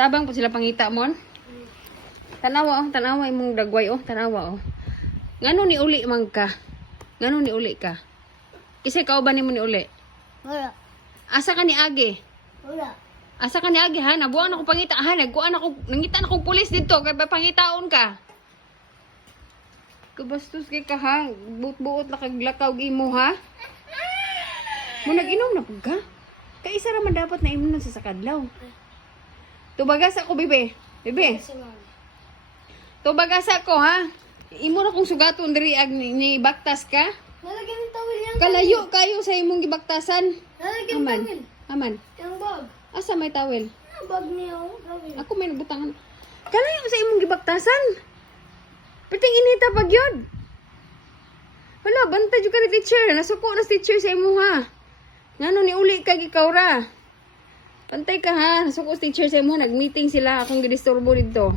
Tabang po sila pangita mon. Tanawa imong dagway tanawa Ngano ni uli man ka? Ngano ni uli ka? Kisay ka ba nimo ni uli? Wala. Asa ka ni Age? Wala. Asa ka ni Age ha? Nabuang ako pangita ha, nagkuan ako, nangita na kong pulis dito kay pangitaon ka. Kabastos kay ka ha, buot-buot la kag lakaw imo ha. Mo nag-inom na pud ka? Kay isa ra man dapat na imnon sa sakadlaw. Tubagas ako bebe. Bebe. Tubagas ako ha. Imo na kong sugaton diri ag ni baktas ka. Nalagyan ng tawil yan. Kalayo kayo sa imong gibaktasan. Nalagyan ng Aman. tawil. Aman. Yung bag. Asa may tawel? Ang bag niya, tawil. Ako may nabutangan. Kalayo sa imong gibaktasan. Piting inita pag yun. Wala, bantay jud ka ni teacher. Nasuko na si teacher sa imo ha. Ngano ni uli kag ikaw ra. Pantay ka ha. Nasuko si teacher sa imo. Nag-meeting sila. Akong gidisturbo dito.